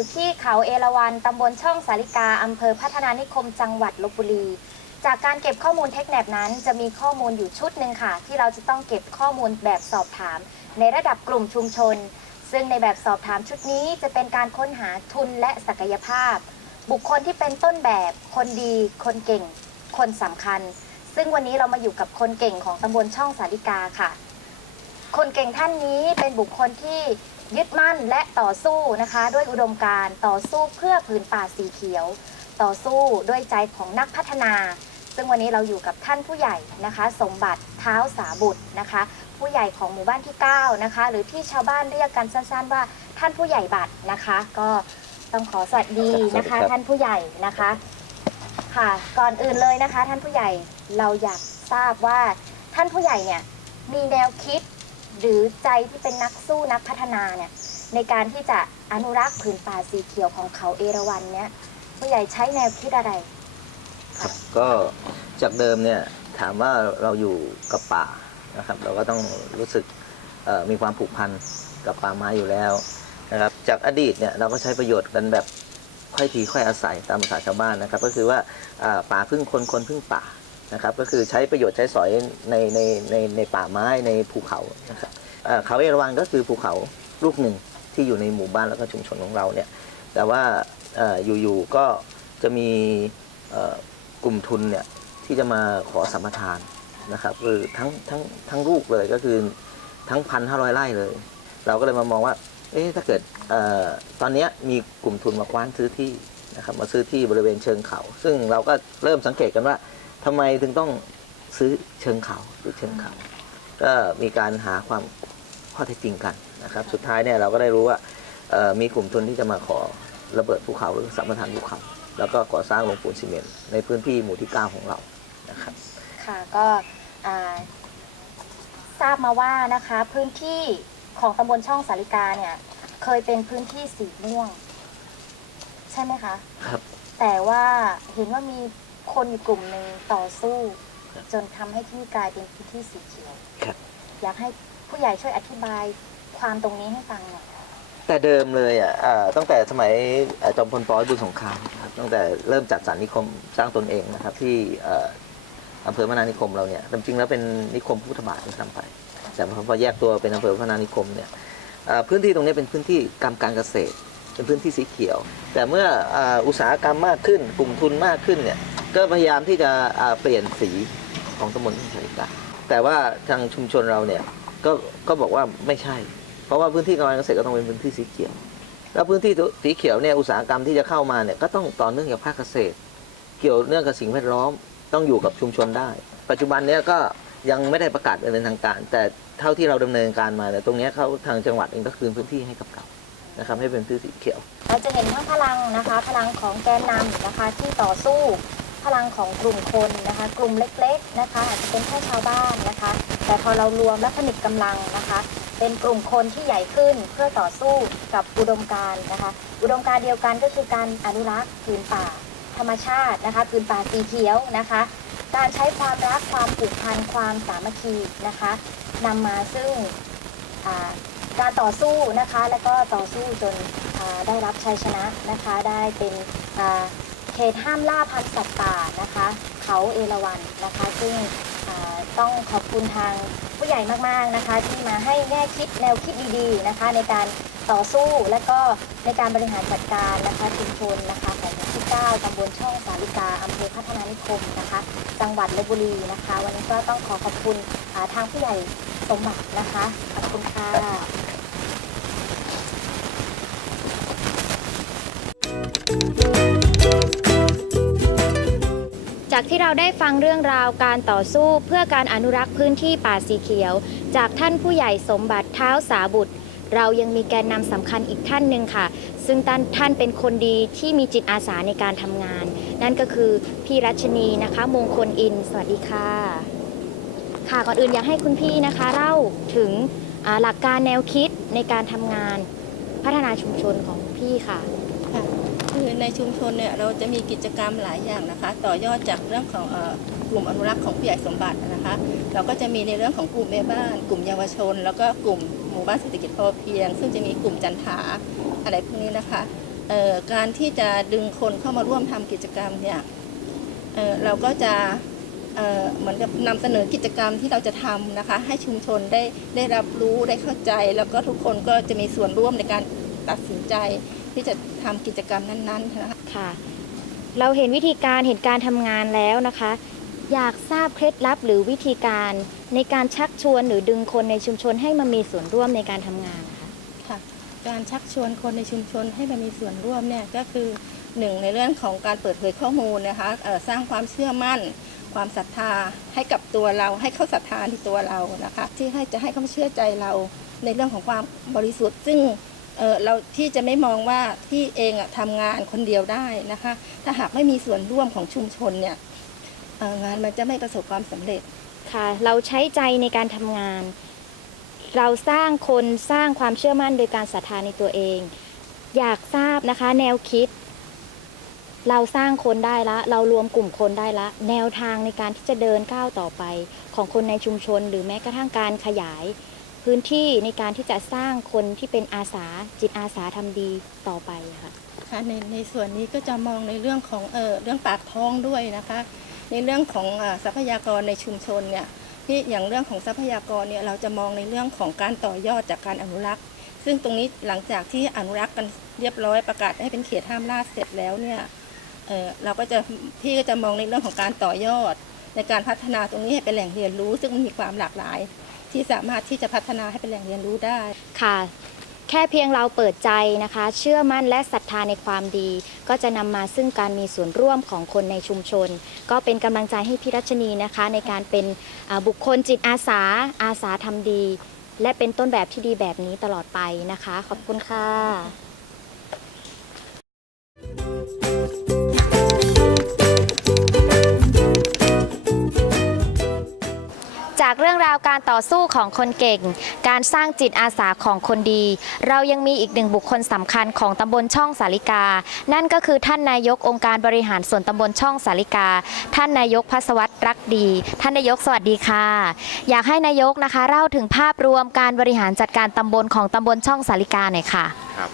อยู่ที่เขาเอราวัณตำบลช่องสาลิกาอำเภอพัฒนานิคมจังหวัดลบบุรี จากการเก็บข้อมูลเทคแนบนั้น จะมีข้อมูลอยู่ชุดหนึ่งค่ะ ที่เราจะต้องเก็บข้อมูลแบบสอบถาม ในระดับกลุ่มชุมชน ซึ่งในแบบสอบถามชุดนี้จะเป็นการค้นหาทุนและศักยภาพ บุคคลที่เป็นต้นแบบ คนดี คนเก่ง คนสำคัญ ซึ่งวันนี้เรามาอยู่กับคนเก่งของตำบลช่องสาลิกาค่ะ คนเก่งท่านนี้เป็นบุคคลที่ ยึดมั่นและต่อสู้นะคะ ด้วยอุดมการณ์ต่อสู้เพื่อผืนป่าสีเขียว ต่อสู้ด้วยใจของนักพัฒนา ซึ่งวันนี้เราอยู่กับท่านผู้ใหญ่นะคะ สมบัติเท้าสาบุตรนะคะ ผู้ใหญ่ของหมู่บ้านที่ 9 นะคะ หรือที่ชาวบ้านเรียกกันสั้นๆว่าท่านผู้ใหญ่บัตรนะคะ ก็ต้องขอสวัสดีนะคะสวัสดีครับท่านผู้ใหญ่นะคะ ค่ะ ก่อนอื่นเลยนะคะ ท่านผู้ใหญ่เราอยากทราบว่าท่านผู้ใหญ่เนี่ยมีแนวคิด หรือใจที่เป็นนักสู้นักพัฒนาเนี่ยในการที่จะอนุรักษ์ผืนป่าสีเขียวของเขาเอราวัณเนี่ยผู้ใหญ่ใช้แนวคิดอะไรครับก็จากเดิมเนี่ยถามว่าเราอยู่กับป่านะครับ เราก็ต้องรู้สึกมีความผูกพันกับป่าไม้อยู่แล้วนะครับจากอดีตเนี่ยเราก็ใช้ประโยชน์กันแบบค่อยทีค่อยอาศัยตามภาษาชาวบ้านนะครับ ก็คือว่าป่าพึ่งคนคนพึ่งป่า นะครับก็คือใช้ประโยชน์ใช้สอยในในในในป่าไม้ในภูเขานะครับเขาเอราวัณก็คือภูเขาลูกหนึ่งที่อยู่ในหมู่บ้านแล้วก็ชุมชนของเราเนี่ยแต่ว่าอยู่ๆก็จะมีกลุ่มทุนเนี่ยที่จะมาขอสัมปทานนะครับคือทั้งทั้งทั้งลูกเลยก็คือทั้งพันห้าร้อยไร่เลย เราก็เลยมามองว่าเอ๊ะถ้าเกิดออตอนนี้มีกลุ่มทุนมากว้านซื้อที่นะครับมาซื้อที่บริเวณเชิงเขา ซึ่งเราก็เริ่มสังเกตกันว่า ทำไมถึงต้องซื้อเชิงเขาหรือเชิงเขาก็มีการหาความข้อเท็จจริงกันนะครับ สุดท้ายเนี่ยเราก็ได้รู้ว่าเอ่อมีกลุ่มทุนที่จะมาขอระเบิดภูเขาหรือสัมปทานภูเขา แล้วก็ก่อสร้างโรงปูนซีเมนต์ในพื้นที่หมู่ที่ 9 ของเรานะครับค่ะก็อ่าทราบมาว่านะคะพื้นที่ของตำบลช่องสาลิกาเนี่ยเคยเป็นพื้นที่สีม่วง ใช่ไหมคะ ครับ แต่ว่าเห็นว่ามีคนอยู่กลุ่มหนึ่ง ต่อสู้ครับจนทำให้ที่นี่กลายเป็นพื้นที่สีเขียวครับอยากให้ผู้ใหญ่ช่วยอธิบายความตรงนี้ให้ฟังหน่อยแต่เดิมเลยอะอ่าตั้งแต่สมัยอ่าจอมพลปบุญสงครามนะครับตั้งแต่เริ่มจัดสรรนิคมสร้างตนเองนะครับ ที่เอ่ออำเภอพนานิคมเราเนี่ยจริงๆแล้วเป็นนิคมพุทธบาทที่ทำไปแต่พอแยกตัวเป็นอำเภอพนานิคมเนี่ยอ่าพื้นที่ตรงนี้เป็นพื้นที่กรรมการเกษตร เป็นพื้นที่สีเขียว แต่เมื่ออ่าอุตสาหกรรมมากขึ้น กลุ่มทุนมากขึ้นเนี่ย ก็พยายามที่จะเปลี่ยนสีของตำบลชลิกาแต่ว่าทางชุมชนเราเนี่ยก็ก็บอกว่าไม่ใช่ เพราะว่าพื้นที่การเกษตรก็ต้องเป็นพื้นที่สีเขียว แล้วพื้นที่สีเขียวเนี่ยอุตสาหกรรมที่จะเข้ามาเนี่ยก็ต้องต่อเนื่องกับภาคเกษตร เกี่ยวเนื่องกับสิ่งแวดล้อมต้องอยู่กับชุมชนได้ ปัจจุบันเนี้ยก็ยังไม่ได้ประกาศเป็นทางการ แต่เท่าที่เราดำเนินการมาเนี่ยตรงนี้เขาทางจังหวัดเองก็คืนพื้นที่ให้กับเรานะครับให้เป็นพื้นที่สีเขียว เราจะเห็นทั้งพลังนะคะ พลังของแกนนำนะคะที่ต่อสู้ พลังของกลุ่มคนนะคะ กลุ่มเล็กๆนะคะอาจจะเป็นแค่ชาวบ้านนะคะ แต่พอเรารวมและผนึกกำลังนะคะ เป็นกลุ่มคนที่ใหญ่ขึ้นเพื่อต่อสู้กับอุดมการณ์นะคะ อุดมการเดียวกันก็คือการอนุรักษ์ผืนป่า ธรรมชาตินะคะผืนป่าสีเขียวนะคะ การใช้ความรักความผูกพันความสามัคคีนะคะนำมาซึ่งการต่อสู้นะคะ และก็ต่อสู้จนได้รับชัยชนะนะคะ ได้เป็น ตห้ามล่าพันธุ์สัตว์ป่านะคะ เขาเอราวัณนะคะ ซึ่งต้องขอบคุณทางผู้ใหญ่มากๆนะคะ ที่มาให้แง่คิดแนวคิดดีๆนะคะ ในการต่อสู้และก็ในการบริหารจัดการนะคะชุมชนนะคะของหมู่ที่ 9ตำบลช่องสาลิกาอำเภอพัฒนานิคมนะคะ จังหวัดลบบุรีนะคะ วันนี้ก็ต้องขอขอบคุณาทางผู้ใหญ่สมบัตินะคะ ขอบคุณค่ะ จากที่เราได้ฟังเรื่องราวการต่อสู้เพื่อการอนุรักษ์พื้นที่ป่าสีเขียว จากท่านผู้ใหญ่สมบัติเท้าสาบุตร เรายังมีแกนนำสำคัญอีกท่านหนึ่งค่ะ ซึ่งท่านท่านเป็นคนดีที่มีจิตอาสาในการทำงาน นั่นก็คือพี่รัชนีนะคะ มงคลอิน สวัสดีค่ะ ค่ะก่อนอื่นอยากให้คุณพี่นะคะเล่าถึงหลักการแนวคิดในการทำงานพัฒนาชุมชนของพี่ค่ะ คือในชุมชนเนี่ยเราจะมีกิจกรรมหลายอย่างนะคะ ต่อยอดจากเรื่องของอกลุ่มอนุรักษ์ของผู้ใหญ่สมบัตินะคะ เราก็จะมีในเรื่องของกลุ่มแม่บ้าน กลุ่มเยาวชน แล้วก็กลุ่มหมู่บ้านเศรษฐกิจพอเพียง ซึ่งจะมีกลุ่มจันทาอะไรพวกนี้นะคะการที่จะดึงคนเข้ามาร่วมทำกิจกรรมเนี่ยเเราก็จะเเหมือนกับนำเสนอกิจกรรมที่เราจะทำนะคะ ให้ชุมชนได้ได้รับรู้ได้เข้าใจ แล้วก็ทุกคนก็จะมีส่วนร่วมในการตัดสินใจที่จะ ทำกิจกรรมนั้นๆนะคะ ค่ะ เราเห็นวิธีการเห็นการทำงานแล้วนะคะ อยากทราบเคล็ดลับหรือวิธีการในการชักชวนหรือดึงคนในชุมชนให้มามีส่วนร่วมในการทำงานนะคะค่ะ การชักชวนคนในชุมชนให้มามีส่วนร่วมเนี่ยก็คือหนึ่งในเรื่องของการเปิดเผยข้อมูลนะคะเอ่อสร้างความเชื่อมั่น ความศรัทธาให้กับตัวเรา ให้เขาศรัทธาในตัวเรานะคะ ที่ให้จะให้เขาเชื่อใจเราในเรื่องของความบริสุทธิ์ ซึ่ง เออเราที่จะไม่มองว่าที่เองอะทำงานคนเดียวได้นะคะ ถ้าหากไม่มีส่วนร่วมของชุมชนเนี่ยเอ่องานมันจะไม่ประสบความสำเร็จ ค่ะ เราใช้ใจในการทำงาน เราสร้างคนสร้างความเชื่อมั่นโดยการศรัทธาในตัวเอง อยากทราบนะคะ แนวคิด เราสร้างคนได้ละ เรารวมกลุ่มคนได้ละ แนวทางในการที่จะเดินก้าวต่อไป ของคนในชุมชน หรือแม้กระทั่งการขยาย พื้นที่ในการที่จะสร้างคนที่เป็นอาสาจิตอาสาทำดีต่อไปค่ะค่ะในในส่วนนี้ก็จะมองในเรื่องของเออเรื่องปากท้องด้วยนะคะ ในเรื่องของอาทรัพยากรในชุมชนเนี่ยที่อย่างเรื่องของทรัพยากรเนี่ยเราจะมองในเรื่องของการต่อยอดจากการอนุรักษ์ ซึ่งตรงนี้หลังจากที่อนุรักษ์กันเรียบร้อยประกาศให้เป็นเขตห้ามล่าเสร็จแล้วเนี่ยเออเราก็จะพี่ก็จะมองในเรื่องของการต่อยอด ในการพัฒนาตรงนี้ให้เป็นแหล่งเรียนรู้ ซึ่งมันมีความหลากหลาย ที่สามารถที่จะพัฒนาให้เป็นแหล่งเรียนรู้ได้ ค่ะ แค่เพียงเราเปิดใจนะคะ เชื่อมั่นและศรัทธาในความดี ก็จะนำมาซึ่งการมีส่วนร่วมของคนในชุมชน ก็เป็นกำลังใจให้พี่รัชนีนะคะ ในการเป็นบุคคลจิตอาสา อาสาทำดี และเป็นต้นแบบที่ดีแบบนี้ตลอดไปนะคะ ขอบคุณค่ะ จากเรื่องราวการต่อสู้ของคนเก่ง การสร้างจิตอาสาของคนดี เรายังมีอีกหนึ่งบุคคลสำคัญของตำบลช่องสาลิกา นั่นก็คือท่านนายกองค์การบริหารส่วนตำบลช่องสาลิกา ท่านนายกพัสวัตรรักดี ท่านนายกสวัสดีค่ะ อยากให้นายกนะคะเล่าถึงภาพรวมการบริหารจัดการตำบลของตำบลช่องสาลิกาหน่อยค่ะครับ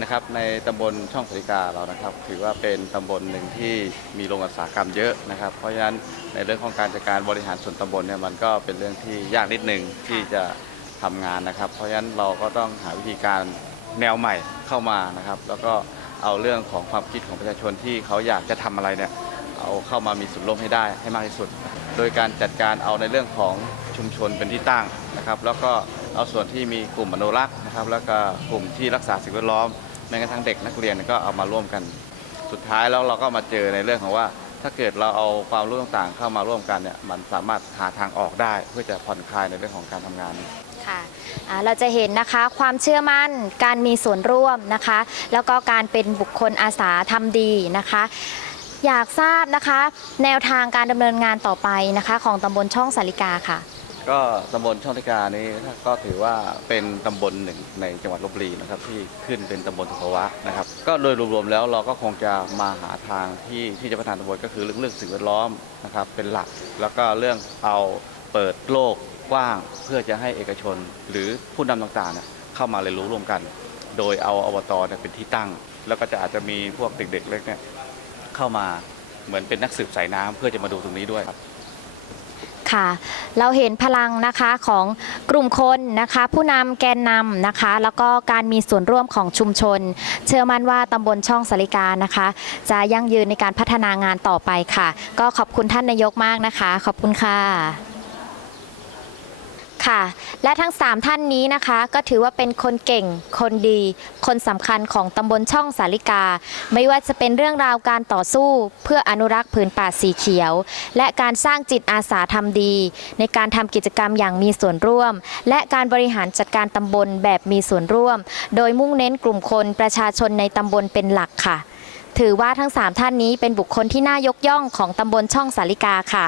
นะครับในตำบลช่องสาริกาเรานะครับ ถือว่าเป็นตำบลหนึ่งที่มีโรงอุตสาหกรรมเยอะนะครับ เพราะฉะนั้นในเรื่องของการจัดการบริหารส่วนตำบลเนี่ยมันก็เป็นเรื่องที่ยากนิดหนึ่งที่จะทำงานนะครับ เพราะฉะนั้นเราก็ต้องหาวิธีการแนวใหม่เข้ามานะครับ แล้วก็เอาเรื่องของความคิดของประชาชนที่เขาอยากจะทำอะไรเนี่ยเอาเข้ามามีส่วนร่วมให้ได้ให้มากที่สุด โดยการจัดการเอาในเรื่องของชุมชนเป็นที่ตั้งนะครับ แล้วก็เอาส่วนที่มีกลุ่มอนุรักษ์ นะครับแล้วก็กลุ่มที่รักษาสิ่งแวดล้อมแม้กระทั่งเด็กนักเรียนก็เอามาร่วมกัน สุดท้ายแล้วเราก็มาเจอในเรื่องของว่า ถ้าเกิดเราเอาความรู้ต่างๆ เข้ามาร่วมกันเนี่ยมันสามารถหาทางออกได้ เพื่อจะผ่อนคลายในเรื่องของการทำงานค่ะเราจะเห็นนะคะความเชื่อมั่นการมีส่วนร่วมนะคะ แล้วก็การเป็นบุคคลอาสาทำดีนะคะ อยากทราบนะคะ แนวทางการดำเนินงานต่อไปนะคะ ของตำบลช่องสาลิกาค่ะ ก็ตำบลช่องติการนี้ก็ถือว่าเป็นตำบลหนึ่งในจังหวัดลบบุรีนะครับที่ขึ้นเป็นตำบลสุขวะนะครับ ก็โดยรวมๆแล้วเราก็คงจะมาหาทางที่ที่จะพัฒนาตำบลก็คือเรื่องเรื่องสิ่งแวดล้อมนะครับเป็นหลัก แล้วก็เรื่องเอาเปิดโลกกว้างเพื่อจะให้เอกชน หรือผู้นำต่างๆ เข้ามาเรียนรู้ร่วมกัน โดยเอาอบตเนี่ยเป็นที่ตั้ง แล้วก็จะอาจจะมีพวกเด็กๆเล็กเนี่ยเข้ามาเหมือนเป็นนักสืบสายน้ำเพื่อจะมาดูตรงนี้ด้วยครับ ค่ะ เราเห็นพลังนะคะของกลุ่มคนนะคะ ผู้นำแกนนำนะคะ แล้วก็การมีส่วนร่วมของชุมชน เชื่อมั่นว่าตำบลช่องสาลิกานะคะ จะยั่งยืนในการพัฒนางานต่อไปค่ะ ก็ขอบคุณท่านนายกมากนะคะ ขอบคุณค่ะ ค่ะ และทั้ง 3 ท่านนี้นะคะ ก็ถือว่าเป็นคนเก่ง คนดี คนสำคัญของตำบลช่องสาลิกา ไม่ว่าจะเป็นเรื่องราวการต่อสู้ เพื่ออนุรักษ์ผืนป่าสีเขียว และการสร้างจิตอาสาทำดี ในการทำกิจกรรมอย่างมีส่วนร่วม และการบริหารจัดการตำบลแบบมีส่วนร่วม โดยมุ่งเน้นกลุ่มคนประชาชนในตำบลเป็นหลักค่ะ ถือว่าทั้ง 3 ท่านนี้เป็นบุคคลที่น่ายกย่องของตำบลช่องสาลิกาค่ะ